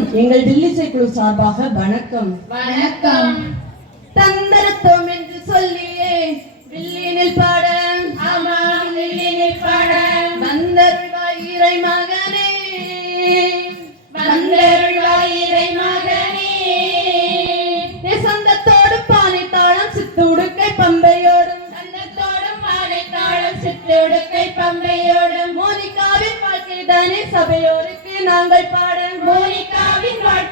எங்கள் வில்லிசை குழு சார்பாக வணக்கம். வணக்கம். தந்தரத்தோம் என்று சொல்லியே வில்லினில் பாட ஆமா வில்லினில் பாட வந்தருள்வாய் இறை மகனே வந்தருள்வாய் இறை மகனே சொந்தத்தோடு பானை தாளம் சித்துடுக்கை பம்பையோடும். சந்தத்தோடும் மாலை தாளம் சிற்றுடுக்கை பம்பையோடும். மோனிகாவின் வாழ்க்கை தானே சபையோருக்கு நாங்கள் பாட மோனிகாவின்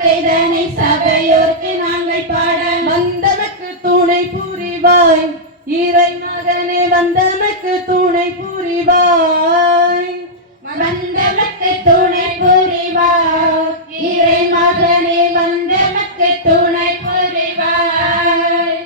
வாழ்க்கை தானே சபையோருக்கு நாங்கள் பாட. வந்தனுக்கு துணை புரிவாய். இறை மகனே வந்தனுக்கு துணை புரிவாய். வந்தமக்கு துணை புரிவார் இறை மகனே வந்தமக்கு துணை புரிவார்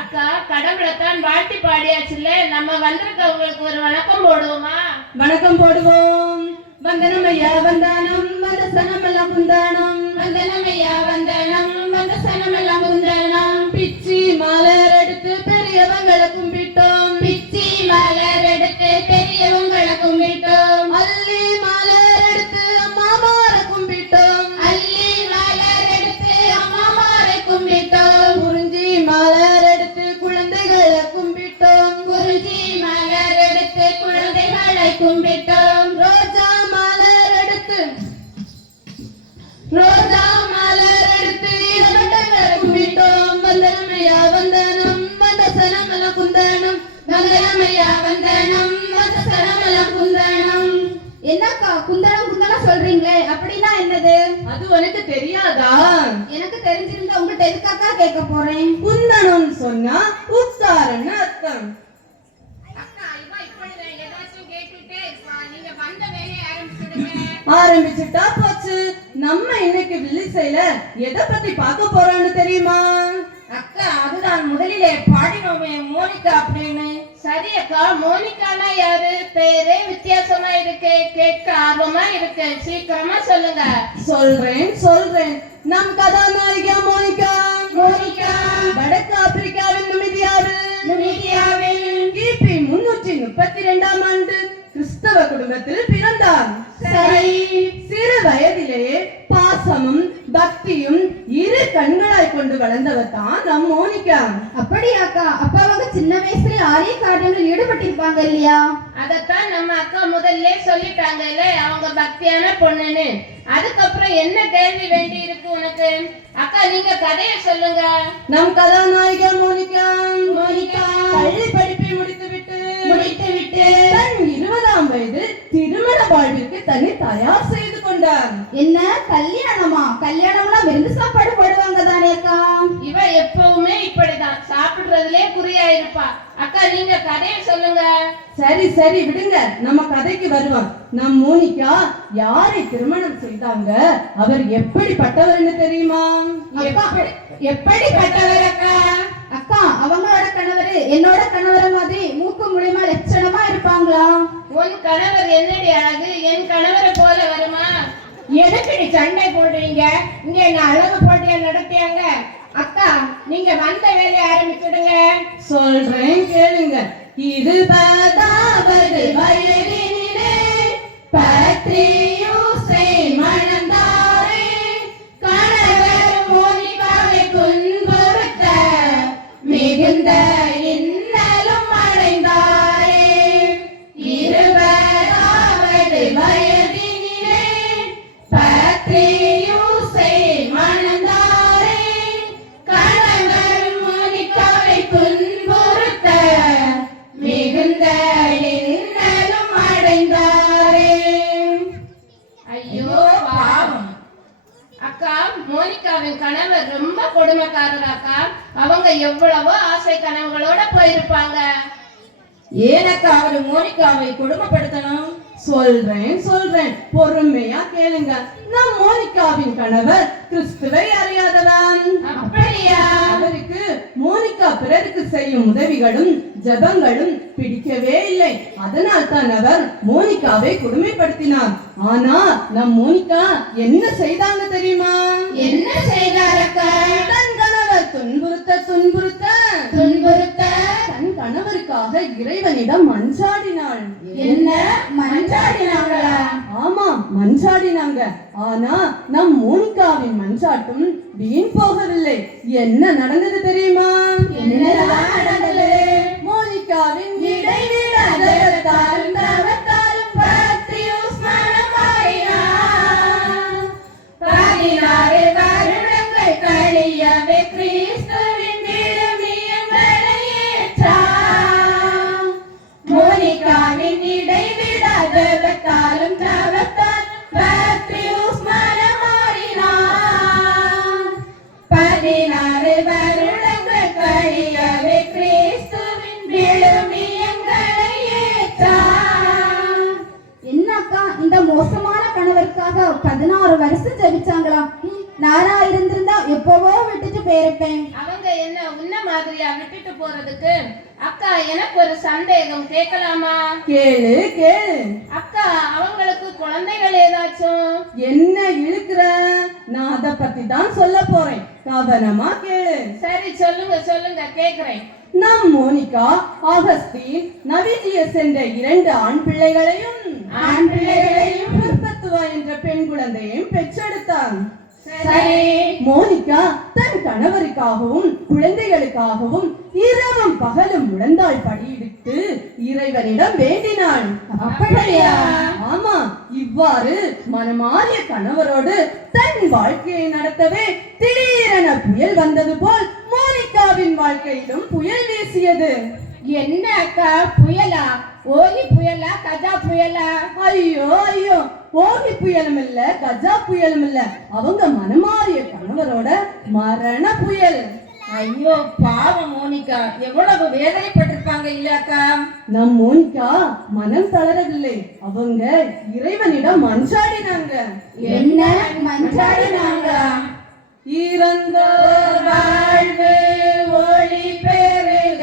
அக்கா கடவுளைத்தான் வாழ்த்தி பாடியாச்சுல்ல? நம்ம வந்திருக்கவங்களுக்கு ஒரு வணக்கம் போடுவோமா? வணக்கம் போடுவோம். வந்தனம் ஐயா வந்தானம் வந்த சனமெல்லாம் குந்தானம் வந்தனமையா வந்தனம் வந்த சனமெல்லாம் குந்தனம் பிச்சி மலர் எடுத்து பெரியவங்களை கும்பிட்டோம். பிச்சி மலர் எடுத்து பெரியவங்களை கும்பிட்டோம். அள்ளி மலர் எடுத்து அம்மா மாற கும்பிட்டோம். அள்ளி மலர் எடுத்து அம்மாமாரை கும்பிட்டோம். குறிஞ்சி மலர் எடுத்து குழந்தைகளை கும்பிட்டோம். குருஜி மலர் எடுத்து குழந்தைகளை கும்பிட்டோம். ரோஜா மலர் எடுத்து ரோஜா என்னக்கா குந்தனம் குந்தனம் சொல்றீங்களே அப்படின்னா என்னது? அது உனக்கு தெரியாதா? எனக்கு தெரிஞ்சிருந்தா உங்கள்கிட்ட எதுக்காக்கா கேட்க போறேன்? குந்தனம் சொன்னா உத்தாரன்னு அர்த்தம் ஆரம்பிச்சுட்டா போச்சு. நம்ம இன்னைக்கு வில்லிசைல எதை பத்தி பார்க்க போறோம்னு தெரியுமா? அக்கா அதுதான் முதலிலே பாடினோமே மோனிகா அப்படின்னு. சரி அக்கா மோனிகானா யாரு? பேரே வித்தியாசமா இருக்கு கேட்க ஆர்வமா இருக்கு. சீக்கிரமா சொல்லுங்க. சொல்றேன் சொல்றேன். நம் கதாநாயகா மோனிகா? மோனிகா. வடக்கு ஆப்பிரிக்காவின் நுமிதியாறு நுமிதியாவில் கிபி முன்னூற்றி முப்பத்தி ரெண்டாம் ஆண்டு கிறிஸ்தவ குடும்பத்தில் பிறந்தார். சரி. சிறு வயதிலேயே பாசமும் பக்தியும் இரு கண்களாய் கொண்டு வளர்ந்தவர் தான் நம் மோனிகா. அப்படியாக்கா அப்ப அவங்க சின்ன வயசுல ஆரிய காரியங்கள் ஈடுபட்டிருப்பாங்க இல்லையா? அதத்தான் நம்ம அக்கா முதல்ல சொல்லிட்டாங்கல்ல அவங்க பக்தியான பொண்ணுன்னு. அதுக்கப்புறம் என்ன கேள்வி வேண்டி இருக்கு உனக்கு? அக்கா நீங்க கதையை சொல்லுங்க. நம் கதாநாயகா மோனிகா. மோனிகா. பள்ளி படிப்பை முடித்துவிட்டு. முடித்துவிட்டு. தன் இருபதாம் வயது திருமண வாழ்விற்கு தன்னை தயார் செய்து கொண்டார் என்ன? கல்யாணமா? கல்யாணம்லாம் விருந்து சாப்பாடு போடுவாங்க தானே அக்கா? இவ எப்பவுமே இப்படிதான். சாப்பிடுறதுலே குறியா இருப்பா அக்கா நீங்க கதையை சொல்லுங்க. சரி சரி விடுங்க. நம்ம கதைக்கு வருவோம். நம் மோனிகா யாரை திருமணம் செய்தாங்க? அவர் எப்படிப்பட்டவர்னு தெரியுமா? எப்படிப்பட்டவர் அக்கா? அக்கா அவங்களோட கணவர் என்னோட கணவர மாதிரி மூக்கு மூலியமா லட்சணமா உன் கணவர் என்னடி அழகு? என் கணவரை போல வருமா? எதுக்குடி சண்டை போடுறீங்க? இங்க என்ன அழகு போட்டியா நடத்தியாங்க? அக்கா நீங்க வந்த வேலையை ஆரம்பிச்சுடுங்க. சொல்றேன் கேளுங்க. இருபதாவது வயதினிலே பத்திரி அக்கா அவங்க எவ்வளவோ ஆசை கனவுகளோட போயிருப்பாங்க. ஏனக்கா அவரு மோனிகாவை கொடுமைப்படுத்தணும்? சொல்றேன் சொல்றேன். பொறுமையா கேளுங்க. நம் மோனிகாவின் கணவர் கிறிஸ்துவை அறியாதவன். அப்படியா? அவருக்கு மோனிகா பிறருக்கு செய்யும் உதவிகளும் ஜெபங்களும் பிடிக்கவே இல்லை. அதனால் தான் அவர் மோனிகாவை கொடுமைப்படுத்தினார். ஆனா நம் மோனிகா என்ன செய்தாங்க தெரியுமா? என்ன செய்தார் இறைவனிடம் மன்றாடினாள். என்ன? மன்றாடினாங்களா? ஆமாம் மன்றாடினாங்க. ஆனா நம் மோனிகாவின் மன்றாட்டும் வீண் போகவில்லை. என்ன நடந்தது தெரியுமா? பதினாறு வருஷம் ஜெபிச்சாங்களா? ம், நானா இருந்திருந்தா எப்பவோ விட்டுட்டு போயிருப்பேன். அவங்க என்ன உன்ன மாதிரியா விட்டுட்டு போறதுக்கு? அக்கா எனக்கு ஒரு சந்தேகம். கேட்கலாமா? கேளு கேளு. அக்கா அவங்களுக்கு குழந்தைகள் ஏதாச்சும்? என்ன இழுக்கிற? நான் அத பத்தி தான் சொல்ல போறேன். கவனமா கேளு. சரி சொல்லுங்க சொல்லுங்க கேக்குறேன். நம் மோனிகா ஆகஸ்டின் நவிஜியஸ் என்ற இரண்டு ஆண் பிள்ளைகளையும் ஆண் பிள்ளைகளையும் பர்பத்துவா என்ற பெண் குழந்தையையும் பெற்றெடுத்தான். சரி. மோனிகா தன் கணவருக்காகவும் குழந்தைகளுக்காகவும் இரவும் பகலும் முழந்தாள் படியிட்டு இறைவனிடம் வேண்டினாள். அப்படியா? ஆமா இவ்வாறு மனமாறிய கணவரோடு தன் வாழ்க்கையை நடத்தவே திடீரென புயல் வந்தது போல் மோனிகாவின் வாழ்க்கையிலும் புயல் வீசியது. என்ன அக்கா புயலா? ஓலி புயலா கஜா புயலா? ஐயோ ஐயோ ஓகி புயலும் இல்ல கஜா புயலும் இல்ல. அவங்க மனமாறிய கணவரோட மரண புயல். ஐயோ பாவம் மோனிகா. எவ்வளவு வேதனைப்பட்டிருப்பாங்க இல்லக்கா? நம் மோனிகா மனம் தளரவில்லை. அவங்க இறைவனிடம் மன்றாடினாங்க. என்ன? மன்றாடினாங்க. இறந்தோர் வாழ்வு ஒளி பெருக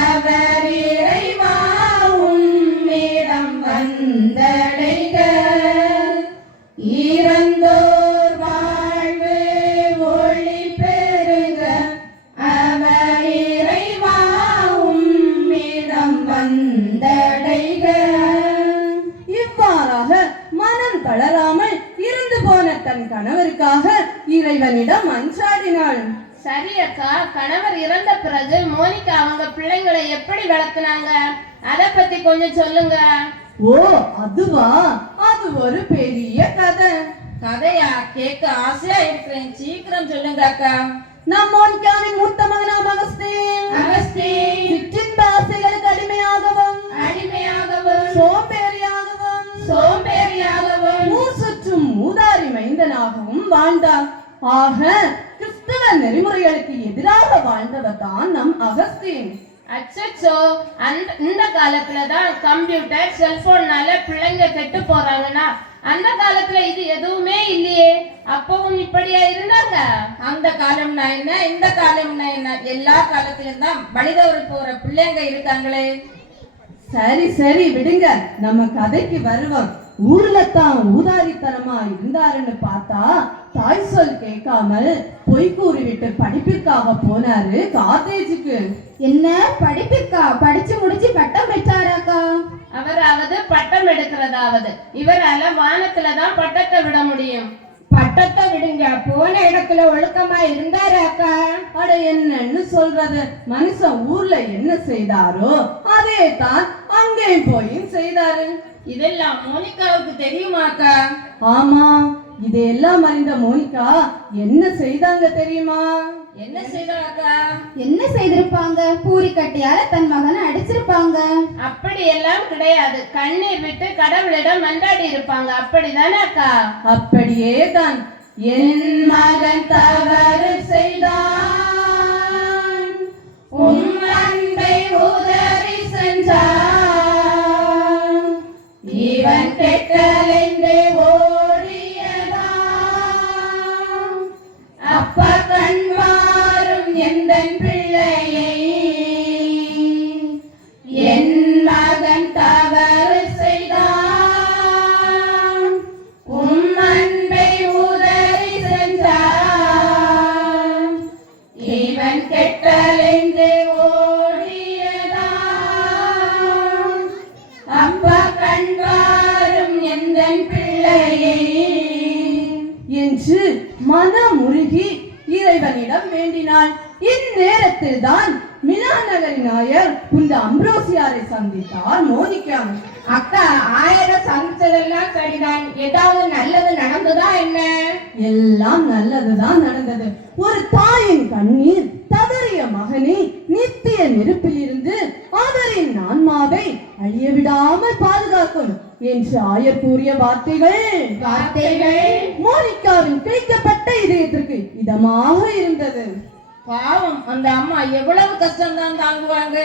அவர் இறைவா உம்மிடம் வந்தடைக இறைவனிடம் மன்றாடினாள் சரி அக்கா கணவர் இறந்த பிறகு மோனிகா அவங்க பிள்ளைங்களை எப்படி வளர்த்துனாங்க? அத பத்தி கொஞ்சம் சொல்லுங்க. ஓ அதுவா? அது ஒரு பெரிய கதை. கதையா? கேட்க ஆசையா இருக்கிறேன். சீக்கிரம் சொல்லுங்க அக்கா. நம் மோனிகாவின் மூத்த மகனாம் அகஸ்தீன். அகஸ்தீன். சிற்றின்ப ஆசைகளுக்கு அடிமையாகவும் அடிமையாகவும். சோம்பேறியாகவும் சோம்பேறியாகவும். ஊர் சுற்றும் மூதாரி மைந்தனாகவும் வாழ்ந்தார் ஆக கிறிஸ்தவ நெறிமுறைகளுக்கு எதிராக வாழ்ந்தவர் தான் நம் அகஸ்தீன். அச்சச்சோ அந்த இந்த காலத்துல தான் கம்ப்யூட்டர் செல்போன்னால பிள்ளைங்க கெட்டு போறாங்கன்னா அந்த காலத்துல இது எதுவுமே இல்லையே. அப்பவும் இப்படியா இருந்தாங்க? அந்த காலம்னா என்ன? இந்த காலம்னா என்ன? எல்லா காலத்திலும் தான் வழிதவறி போற பிள்ளைங்க இருக்காங்களே. சரி சரி விடுங்க. நம்ம கதைக்கு வருவோம். ஊர்ல தான் ஊதாரித்தனமா இருந்தாருன்னு பார்த்தா தாய் சொல் கேட்காமல் பொய் கூறிவிட்டு படிப்பிற்காக போனாரு காலேஜுக்கு என்ன? படிப்புக்கா படிச்சு முடிச்சு பட்டம் பெற்றாராக்கா? அவராவது பட்டம் எடுக்கிறதாவது. இவரால வானத்துல தான் பட்டத்தை விட முடியும். பட்டத்தை விடுங்க. போன இடத்துல ஒழுக்கமா இருந்தாரு அக்கா. அட என்னன்னு சொல்றது? மனுஷன் ஊர்ல என்ன செய்தாரோ அதே தான் அங்கே போயும் செய்தாரு. இதெல்லாம் மோனிகாவுக்கு தெரியுமாக்கா ஆமா இதையெல்லாம் அறிந்த மோனிகா என்ன செய்தாங்க தெரியுமா? என்ன செய்தாக்கா? என்ன செய்திருப்பாங்க? பூரி கட்டியால தன் மகனை அடிச்சிருப்பாங்க. அப்படி எல்லாம் கிடையாது. கண்ணீர் விட்டு கடவுளிடம் மன்றாடி இருப்பாங்க. அப்படிதானே அக்கா அப்படியே தான். என் மகன் தவறு செய்தான். உம் அன்பை உதறி சென்றான் இவன் கெட்டலைந்து ஓடியதான் அப்பா கண்வாரும் எந்த பிள்ளையை வேண்டினாள் இந்நேரத்தில் தான் மிலா நகரின் நாயர் புனித அம்ப்ரோசியாரை சந்தித்தார் மோனிகா அக்கா ஆயிரம் சந்திச்சதெல்லாம் சரிதான் ஏதாவது நல்லது நடந்ததா என்ன? எல்லாம் நல்லதுதான் நடந்தது. ஒரு தாயின் கண்ணீர் தவறிய மகனை நித்திய நெருப்பில் இருந்து அவரின் ஆன்மாவை அழிய விடாமல் பாதுகாக்கும் என்று ஆயர் கூறிய வார்த்தைகள். வார்த்தைகள். மோனிகாவின் கிழிக்கப்பட்ட இதயத்திற்கு இதமாக இருந்தது. பாவம் அந்த அம்மா எவ்வளவு கஷ்டம் தான் தாங்குவாங்க?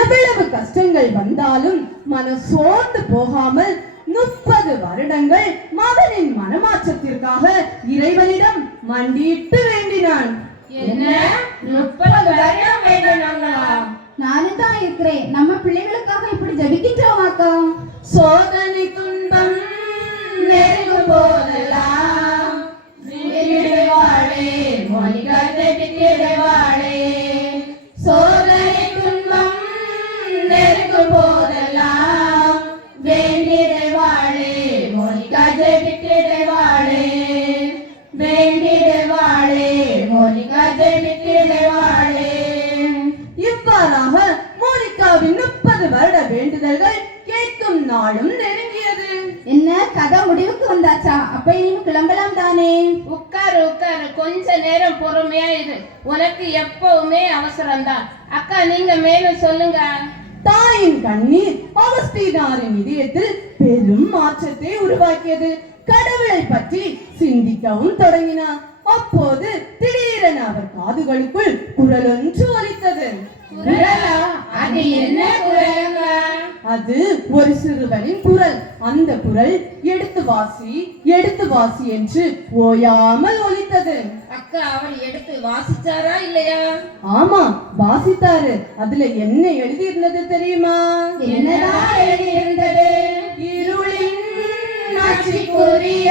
எவ்வளவு கஷ்டங்கள் வந்தாலும் மனம் சோர்ந்து போகாமல் முப்பது வருடங்கள் மகனின் மனமாற்றத்திற்காக இறைவனிடம் மண்டியிட்டு வேண்டினான். என்ன? முப்பது வருடம் வேண்டும்ங்களா நானும் தான் இருக்கிறேன். நம்ம பிள்ளைகளுக்காக இப்படி ஜபிக்கின்றோம் அக்கா. சோதனை துன்பம் நெருங்கும் போதெல்லாம் மோனிகா விடுவாளே சோதனை துன்பம் நெருங்கும் போதெல்லாம் வேண்டிடுவாளே. மோனிகா ஜெபித்திடுவாளே வேண்டிடுவாளே. மோனிகா ஜெபித்திடுவாளே இவ்வாறாக மோனிகாவின் முப்பது வருட வேண்டுதல்கள் கேட்கும் நாளும் நெருங்கியது. என்ன கதை முடிவுக்கு வந்தாச்சா? அப்ப இனிமே கிளம்பலாம் தானே கொஞ்ச நேரம் பொறுமையா இரு. உனக்கு எப்பவுமே அவசரம்தான். அக்கா நீங்க மேலும் சொல்லுங்க. தாயின் கண்ணீர் அகஸ்தீனாரின் இதயத்தில் பெரும் மாற்றத்தை உருவாக்கியது. கடவுளை பற்றி சிந்திக்கவும் தொடங்கினார். அப்போது திடீரென அவர் காதுகளுக்குள் குரல் ஒன்று ஒலித்தது. அது என்ன அது ஒரு சிறுவனின் குரல். அந்த குரல் எடுத்து வாசி எடுத்து வாசி என்று ஓயாமல் ஒலித்தது. அக்கா அவர் எடுத்து வாசிச்சாரா இல்லையா? ஆமா வாசித்தாரு. அதுல என்ன எழுதி இருந்தது தெரியுமா? என்னதான் எழுதியிருந்தது? இருளின் ஆட்சிக்குரிய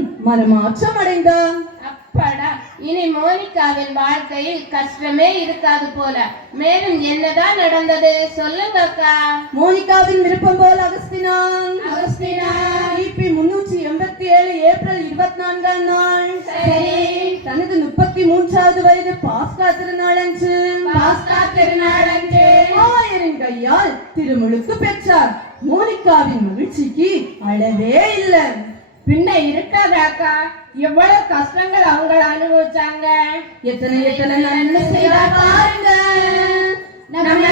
அவரும் மனமாற்றம் அடைந்தார் அப்பாடா இனி மோனிகாவின் வாழ்க்கையில் கஷ்டமே இருக்காது போல. மேலும் என்னதான் நடந்தது? சொல்லுங்க அக்கா. மோனிகாவின் விருப்பம் போல் அகஸ்தினான் அகஸ்தினா கிபி முன்னூற்றி எண்பத்தி ஏழு ஏப்ரல் இருபத்தி நான்காம் நாள். சரி. தனது முப்பத்தி மூன்றாவது வயது பாஸ்கா திருநாள் அன்று பாஸ்கா திருநாளன்று. ஆயரின் கையால் திருமுழுக்கு பெற்றார். மோனிகாவின் மகிழ்ச்சிக்கு அளவே இல்லை. பின்ன இருக்காதாக்கா? எவ்வளவு கஷ்டங்கள் அவங்க அனுபவிச்சாங்க? எத்தனை எத்தனை நன்மை செய்தா பாருங்க. நம்ம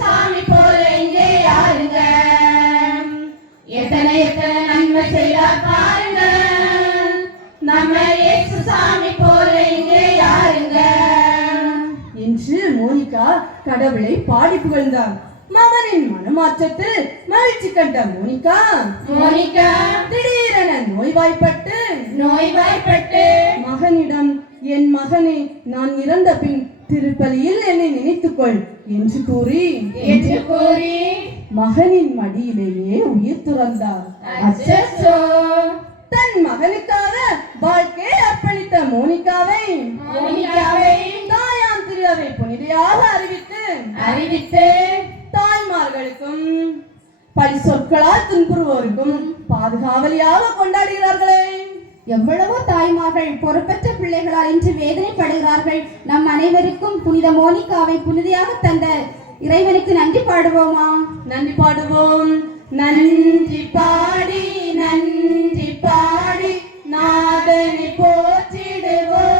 சாமி போல இங்கே யாருங்க எத்தனை எத்தனை நன்மை செய்தார் பாருங்க. நம்ம இயேசு சாமி போல இங்கே யாருங்க என்று மோனிகா கடவுளை பாடி புகழ்ந்தார் மகனின் மனமாற்றத்தில் மகிழ்ச்சி கண்ட மோனிகா. மோனிகா நோய்வாய்ப்பட்டு நோய்வாய்ப்பட்டு. மகனிடம் என் மகனே நான் இறந்த பின் திருப்பலியில் என்னை நினைத்துக்கொள் என்று கூறி என்று கூறி மகனின் மடியிலேயே உயிர் துறந்தார். தன் மகனுக்காக வாழ்க்கை அர்ப்பணித்த மோனிகாவை மோனிகாவை தாயாம் திருவை புனிதையாக அறிவித்து அறிவித்து தாய்மார்களுக்கும் பழி சொற்களால் துன்புறுவோருக்கும் பாதுகாவலியாக கொண்டாடுகிறார்களே. எவ்வளவோ தாய்மார்கள் பொறுப்பற்ற பிள்ளைகளால் இன்று வேதனைப்படுகிறார்கள். நம் அனைவருக்கும் புனித மோனிகாவை புனிதையாக தந்த இறைவனுக்கு நன்றி பாடுவோமா? நன்றி பாடுவோம். நன்றி பாடி நன்றி பாடி நாதனை போற்றிடுவோம்.